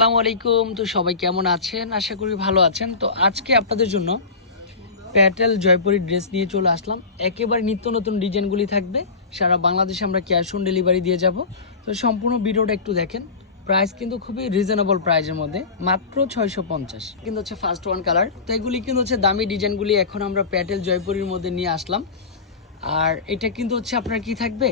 আসসালামু আলাইকুম। তো সবাই কেমন আছেন? আশা করি ভালো আছেন। তো আজকে আপনাদের জন্য প্যাটেল জয়পুরি ড্রেস নিয়ে চলে আসলাম। একেবারে নিত্য নতুন ডিজাইনগুলি থাকবে। সারা বাংলাদেশে আমরা ক্যাশ অন ডেলিভারি দিয়ে যাব। তো সম্পূর্ণ ভিডিওটা একটু দেখেন। প্রাইস কিন্তু খুবই রিজনেবল প্রাইসের মধ্যে। মাত্র ছয়শো পঞ্চাশ। কিন্তু হচ্ছে ফার্স্ট ওয়ান কালার তো এগুলি কিন্তু হচ্ছে দামি ডিজাইনগুলি এখন আমরা প্যাটেল জয়পুরির মধ্যে নিয়ে আসলাম। আর এটা কিন্তু হচ্ছে আপনার কি থাকবে?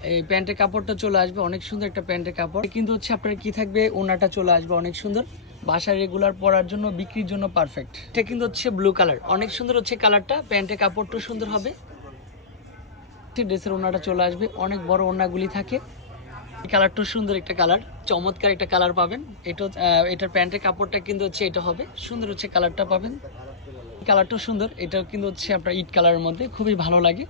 এই প্যান্টের কাপড়টা চলে আসবে, অনেক সুন্দর একটা প্যান্টের কাপড়। কিন্তু হচ্ছে আপনার কি থাকবে, ওনাটা চলে আসবে, অনেক সুন্দর। বাসায় রেগুলার পরার জন্য, বিক্রির জন্য পারফেক্ট এটা কিন্তু হচ্ছে ব্লু কালার অনেক সুন্দর হচ্ছে কালারটা প্যান্টের কাপড়টাও সুন্দর হবে। ড্রেসের ওনাটা চলে আসবে, অনেক বড় ওনাগুলি থাকে। এই কালারটাও সুন্দর একটা কালার চমৎকার একটা কালার পাবেন। এটা এটার প্যান্টের কাপড়টা কিন্তু হচ্ছে এটা হবে। সুন্দর হচ্ছে কালারটা পাবেন। কালারটাও সুন্দর এটা কিন্তু হচ্ছে আপনার ইট কালারের মধ্যে, খুবই ভালো লাগে।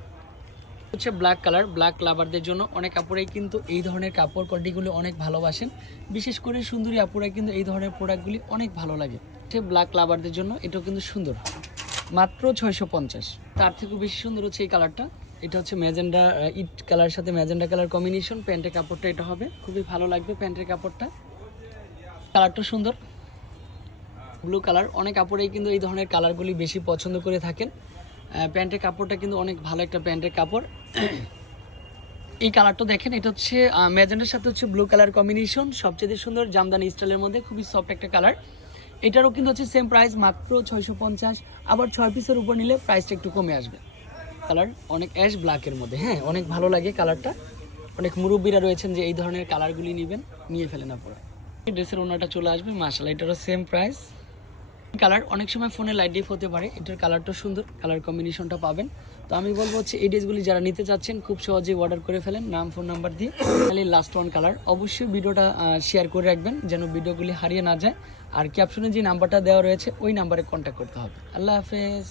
হচ্ছে ব্ল্যাক কালার ব্ল্যাক লাভারদের জন্য। অনেক আপুরাই কিন্তু এই ধরনের কাপড় কোয়ালিটিগুলি অনেক ভালোবাসেন। বিশেষ করে সুন্দরী আপুরা কিন্তু এই ধরনের প্রোডাক্টগুলি অনেক ভালো লাগে। হচ্ছে ব্ল্যাক লাভারদের জন্য এটাও কিন্তু সুন্দর। মাত্র ছয়শো পঞ্চাশ। তার থেকেও বেশি সুন্দর হচ্ছে এই কালারটা এটা হচ্ছে ম্যাজেন্ডা ইট কালার সাথে ম্যাজেন্ডা কালার কম্বিনেশন প্যান্টের কাপড়টা এটা হবে। খুবই ভালো লাগবে প্যান্টের কাপড়টা। কালারটা সুন্দর। ব্লু কালার অনেক কাপড়েই কিন্তু এই ধরনের কালারগুলি বেশি পছন্দ করে থাকেন। প্যান্টের কাপড়টা কিন্তু অনেক ভালো একটা প্যান্টের কাপড়। এই কালারটা দেখেন, এটা হচ্ছে ম্যাজেন্ডার সাথে হচ্ছে ব্লু কালার কম্বিনেশন সবচেয়ে সুন্দর জামদানি স্টাইলের মধ্যে, খুবই সফট একটা কালার এটারও কিন্তু হচ্ছে সেম প্রাইস মাত্র ছয়শো পঞ্চাশ। আবার ছয় পিসের উপর নিলে প্রাইসটা একটু কমে আসবে। কালার অনেক অ্যাশ ব্ল্যাকের মধ্যে হ্যাঁ অনেক ভালো লাগে কালারটা অনেক মুরব্বীরা রয়েছেন যে এই ধরনের কালারগুলি নেবেন, নিয়ে ফেলেন আপনারা। ড্রেসের ওনাটা চলে আসবে মাসালা এটারও সেম প্রাইস কালার অনেক সময় ফোনে লাইট ডিপ হতে পারে, এটার কালারটা সুন্দর কালার কম্বিনেশনটা পাবেন। তো আমি বলব হচ্ছে, এই ড্রেসগুলি যারা নিতে চাচ্ছেন, খুব সহজেই অর্ডার করে ফেলেন, নাম ফোন নাম্বার দিয়ে, তাহলে লাস্ট ওয়ান কালার অবশ্যই ভিডিওটা শেয়ার করে রাখবেন, যেন ভিডিওগুলি হারিয়ে না যায়। আর ক্যাপশনে যে নাম্বারটা দেওয়া রয়েছে, ওই নাম্বারে কন্ট্যাক্ট করতে হবে। আল্লাহ হাফেজ।